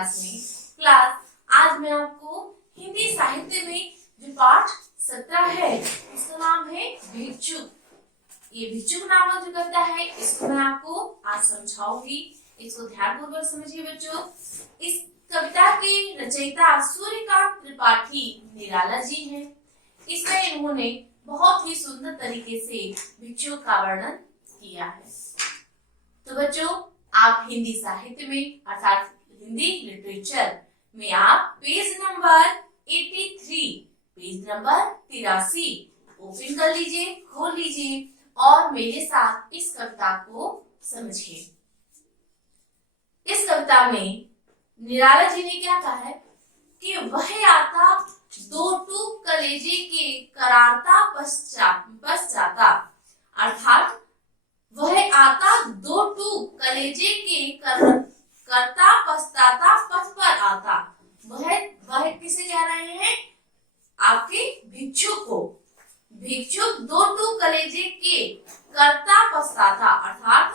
Class आज मैं आपको हिंदी साहित्य में जो पाठ 17 है उसका नाम है भिक्षुक। ये भिक्षुक नामक जो कविता है इसको मैं आपको आज समझाऊंगी। इसको ध्यानपूर्वक समझिए बच्चों। इस कविता के रचयिता सूर्यकांत त्रिपाठी निराला जी हैं। इसमें इन्होंने बहुत ही सुंदर तरीके से भिक्षुक का वर्णन किया है। तो बच्चों आप हिंदी साहित्य में अर्थात हिंदी लिटरेचर में आप page number 83 page number 83 open कर लीजिए, खोल लीजिए और मेरे साथ इस कविता को समझिए। इस कविता में निराला जी ने क्या कहा है कि वह आता दो टूक कलेजे के करारता पश्चाता, अर्थात वह आता दो टूक कलेजे के करता पछताता पथ पर आता। वह किसे कह रहे हैं? आपके भिक्षुक को। भिक्षुक दो टूक कलेजे के करता पछताता, अर्थात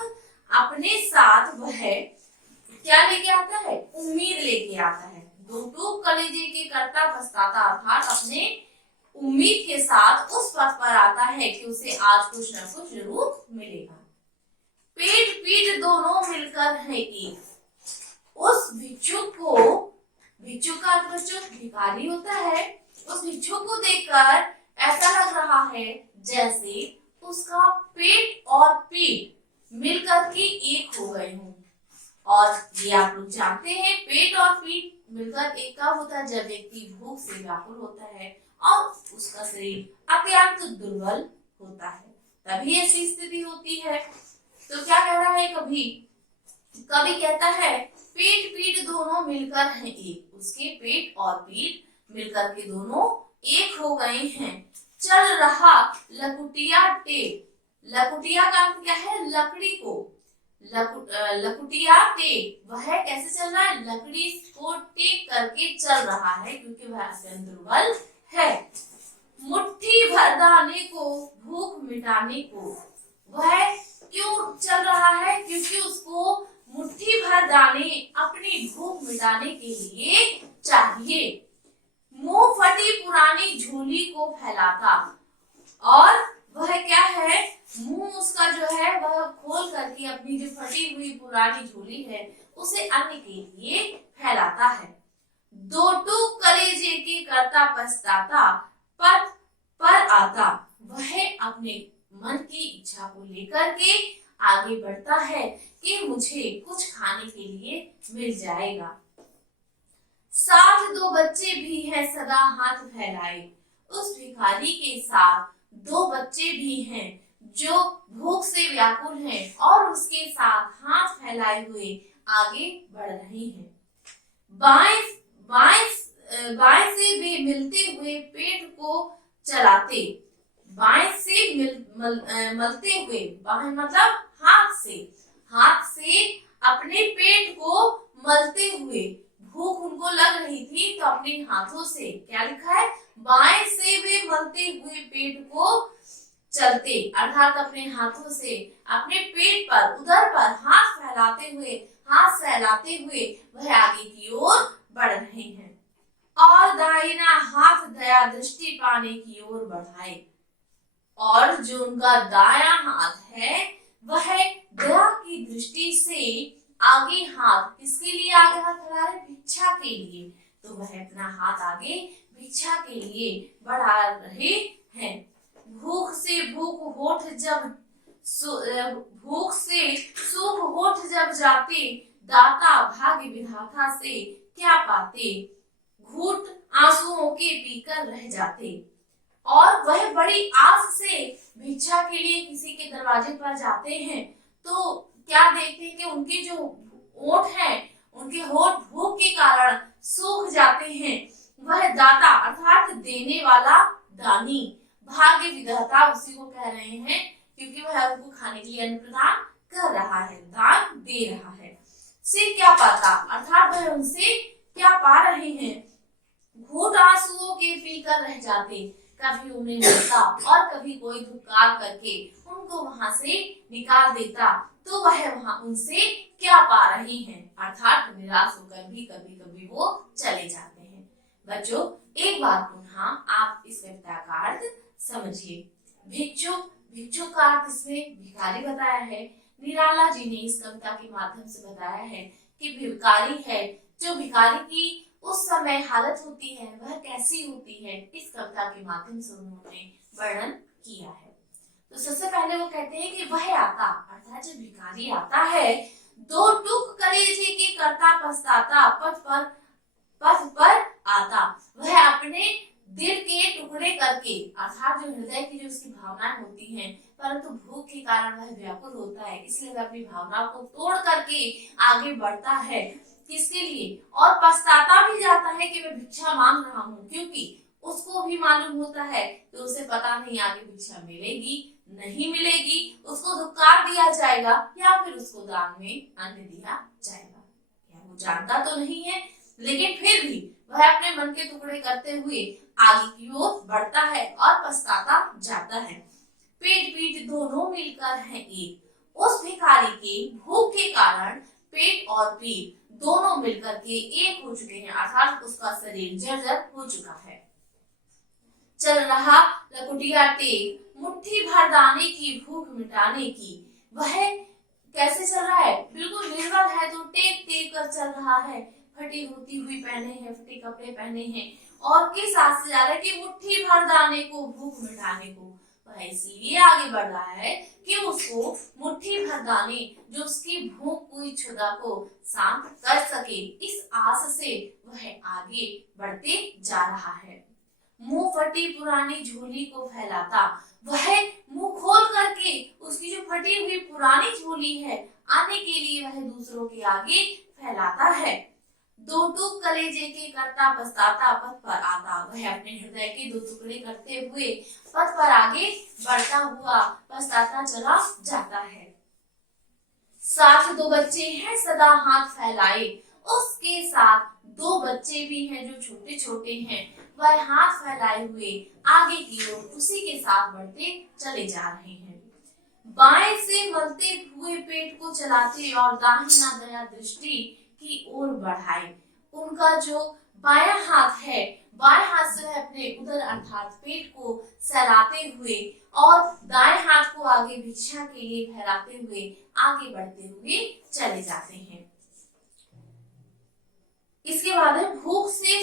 अपने साथ वह क्या लेके आता है? उम्मीद लेके आता है। दो टूक कलेजे के करता पछताता, अर्थात अपने उम्मीद के साथ उस पथ पर आता है कि उसे आज कुछ न कुछ जरूर मिलेगा। पेट पीठ दोनों मिलकर है एक। उस भिक्षुक को, भिक्षुक का बच्चों भिखारी होता है, उस भिक्षुक को देखकर ऐसा लग रहा है जैसे उसका पेट और पीठ मिलकर के एक हो गए हों। और ये आप लोग जानते हैं पेट और पीठ मिलकर एक कब होता है? जब व्यक्ति भूख से व्याकुल होता है और उसका शरीर अत्यंत दुर्बल होता है, तभी ऐसी स्थिति होती है। तो क्या कह रहा है कवि कहता है पेट पीठ दोनों मिलकर हैं एक। उसके पेट और पीठ मिलकर के दोनों एक हो गए हैं। चल रहा लकुटिया टेक। लकुटिया का अर्थ क्या है? लकड़ी को। लकुटिया टेक, वह कैसे चल रहा है? लकड़ी को टेक करके चल रहा है क्योंकि वह अत्यंत दुर्बल है। मुट्ठी भर दाने को भूख मिटाने को, वह क्यों चल रहा है? क्योंकि उसको मुट्ठी भर दाने अपनी भूख मिटाने के लिए चाहिए। मुंह फटी पुरानी झोली को फैलाता, और वह क्या है? मुंह उसका जो है वह खोल करके अपनी जो फटी हुई पुरानी झोली है उसे अन्य के लिए फैलाता है। दो टूक कलेजे के करता पछताता पथ पर आता, वह अपने मन की इच्छा को लेकर के आगे बढ़ता है कि मुझे कुछ खाने के लिए मिल जाएगा। साथ दो बच्चे भी हैं सदा हाथ फैलाए। उस भिखारी के साथ दो बच्चे भी हैं जो भूख से व्याकुल हैं और उसके साथ हाथ फैलाए हुए आगे बढ़ रहे हैं। बाएं से भी मिलते हुए पेट को चलाते, बाएं से मलते हुए, बाएं मतलब हाथ से अपने पेट को मलते हुए, भूख उनको लग रही थी तो अपने हाथों से, क्या लिखा है? बाएं से वे मलते हुए पेट को चलते, अर्थात अपने हाथों से अपने पेट पर, उदर पर हाथ फैलाते हुए वह आगे की ओर बढ़ रहे हैं। और दाहिना हाथ दया दृष्टि पाने की ओर बढ़ाए, और जो उनका दायां हाथ है वह दया की दृष्टि से आगे हाथ, किसके लिए आगे हाथ बढ़ा रहे? भिक्षा के लिए। तो वह अपना हाथ आगे भिक्षा के लिए बढ़ा रहे हैं। भूख से सूख होठ जब जाते, दाता भाग्य विधाता से क्या पाते, घूट आंसुओं के पीकर रह जाते। और वह बड़ी आस से भिक्षा के लिए किसी के दरवाजे पर जाते हैं तो क्या देखते हैं कि उनके जो होठ हैं, उनके होठ भूख के कारण सूख जाते हैं। वह दाता अर्थात देने वाला, दानी, भाग्य विधाता उसी को कह रहे हैं क्योंकि वह उनको खाने के लिए अन्न प्रदान कर रहा है, दान दे रहा है। से क्या पाता, अर्थात वह उनसे क्या पा रहे हैं? घूट आंसुओं के पीकर रह जाते, कभी उन्हें मिलता और कभी कोई धुकार करके उनको वहां से निकाल देता। तो वह वहां उनसे क्या पा रहे हैं, अर्थात निराश होकर भी कभी कभी वो चले जाते हैं। बच्चों, एक बार पुनः आप इस कविता का अर्थ समझिए। भिक्षुक, भिक्षुक का अर्थ इसमें भिखारी बताया है। निराला जी ने इस कविता के माध्यम से बताया है कि भिखारी है, जो भिखारी की उस समय हालत होती है वह कैसी होती है, इस कविता के माध्यम से उन्होंने वर्णन किया है। तो सबसे पहले वो कहते हैं कि वह आता, अर्थात जब भिखारी आता है, दो टुक कलेजे के करता पछताता, पथ पर आता। वह अपने दिल के टुकड़े करके, अर्थात जो हृदय की जो उसकी भावनाएं होती हैं, परंतु भूख के कारण वह व्याकुल होता है, इसलिए वह अपनी भावनाओं को तोड़ करके आगे बढ़ता है। किसके लिए? और पछताता भी जाता है कि मैं भिक्षा मांग रहा हूँ, क्योंकि उसको भी मालूम होता है कि उसे पता नहीं आगे भिक्षा मिलेगी नहीं मिलेगी, उसको धुक्कार दिया जाएगा या फिर उसको दान में अन्न दिया जाएगा। वो जानता तो नहीं है, लेकिन फिर भी वह अपने मन के टुकड़े करते हुए आगे की ओर बढ़ता है और पछताता जाता है। पेट पीठ दोनों मिलकर हैं एक। उस भिखारी के भूख के कारण पेट और पीठ दोनों मिलकर के एक हो चुके हैं, अर्थात उसका शरीर जर्जर हो चुका है। चल रहा लकुटिया टेक, मुट्ठी भर दाने की भूख मिटाने की। वह कैसे चल रहा है? बिल्कुल निर्बल है, तो टेक टेक कर चल रहा है। फटी होती हुई पहने हैं, फटे कपड़े पहने हैं, और किस आस से जा रहा है कि मुट्ठी भर दाने को, भूख मिटाने को। वह इसलिए आगे बढ़ रहा है कि उसको मुट्ठी भर दाने, जो उसकी भूख को, क्षुधा को शांत कर सके, इस आस से वह आगे बढ़ते जा रहा है। मुंह फटी पुरानी झोली को फैलाता, वह मुंह खोल करके उसकी जो फटी हुई पुरानी झोली है, आने के लिए वह दूसरों के आगे फैलाता है। दो टुक कलेजे के करता पछताता, पथ पर आता। वह अपने हृदय के दो टुकड़े करते हुए पथ पर आगे बढ़ता हुआ पछताता चला जाता है। साथ दो बच्चे हैं सदा हाथ फैलाए, उसके साथ दो बच्चे भी हैं जो छोटे छोटे हैं, वह हाथ फैलाए हुए आगे की ओर उसी के साथ बढ़ते चले जा रहे हैं। बाएं से मलते हुए पेट को चलाते और दाहिना दया दृष्टि की ओर बढ़ाए। उनका जो बायां हाथ है, बाएं हाथ से अपने उदर अर्थात पेट को सहलाते हुए और दाएं हाथ को आगे भिक्षा के लिए फैलाते हुए आगे बढ़ते हुए चले जाते हैं। इसके बाद है भूख से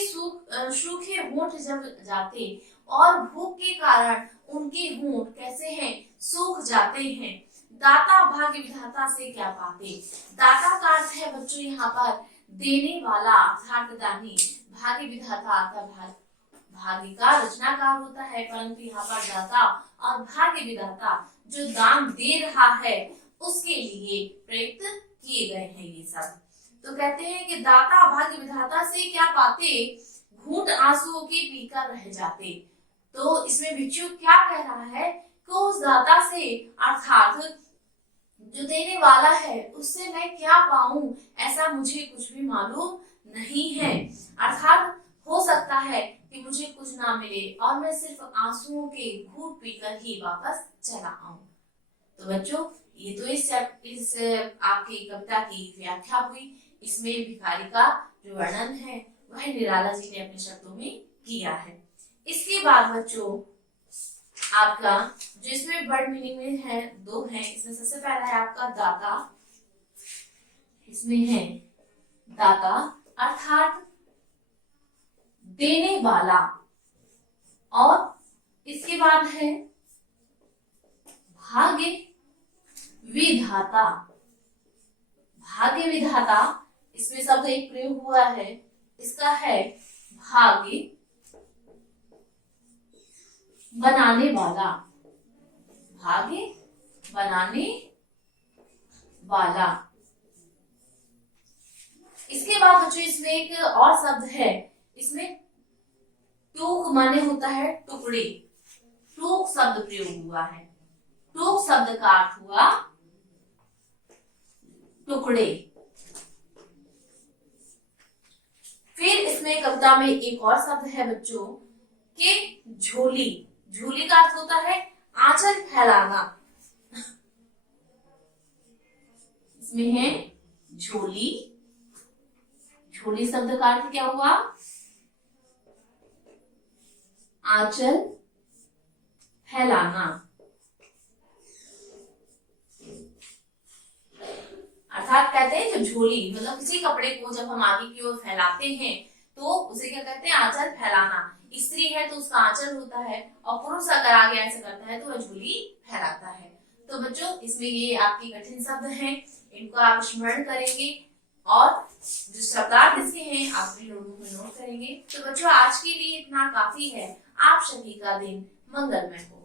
सूखे होंठ जब जाते, और भूख के कारण उनके होंठ कैसे हैं? सूख जाते हैं। दाता भाग्य विधाता से क्या पाते? दाता का अर्थ है बच्चों यहाँ पर देने वाला अर्थात दानी, भाग्य विधाता अर्थात भाग्य का रचनाकार होता है, परंतु यहाँ पर दाता और भाग्य विधाता जो दान दे रहा है उसके लिए प्रयुक्त किए गए हैं ये सब। तो कहते हैं कि दाता भाग्य विधाता से क्या पाते? घूंट आंसुओं के पीकर रह जाते। तो इसमें भिक्षुक क्या कह रहा है कि उस दाता से अर्थात जो देने वाला है उससे मैं क्या पाऊं, ऐसा मुझे कुछ भी मालूम नहीं है। अर्थात हो सकता है कि मुझे कुछ ना मिले और मैं सिर्फ आंसुओं के घूंट पीकर ही वापस चला आऊं। तो बच्चों, ये तो इस आपकी कविता की व्याख्या हुई। इसमें भिखारी का जो वर्णन है वह निराला जी ने अपने शब्दों में किया है। इसके बाद बच्चों आपका जो इसमें वर्ड मीनिंग में है दो है। इसमें सबसे पहला है आपका दाता। इसमें है दाता अर्थात देने वाला, और इसके बाद है भाग्य विधाता। भाग्य विधाता इसमें शब्द एक प्रयोग हुआ है, इसका है भाग्य बनाने वाला। भाग्य बनाने वाला। इसके बाद बच्चों इसमें एक और शब्द है, इसमें टूक माने होता है टुकड़े। टूक शब्द प्रयोग हुआ है। टूक शब्द का अर्थ हुआ टुकड़े। फिर इसमें कविता में एक और शब्द है बच्चों के झोली। झोली का अर्थ होता है आंचल फैलाना। इसमें है झोली। झोली शब्द का अर्थ क्या हुआ? आंचल, फैलाना। अर्थात कहते हैं जब झोली मतलब किसी कपड़े को जब हम आगे की ओर फैलाते हैं तो उसे क्या कहते हैं? आंचल फैलाना। स्त्री है तो उसका आंचल होता है और पुरुष अगर आगे ऐसे करता है तो वह झोली फैलाता है। तो बच्चों इसमें ये आपके कठिन शब्द हैं, इनको आप स्मरण करेंगे और जो शब्दार्थ इसके हैं आप भी लोगों को नोट करेंगे। तो बच्चों आज के लिए इतना काफी है। आप सभी का दिन मंगलमय हो।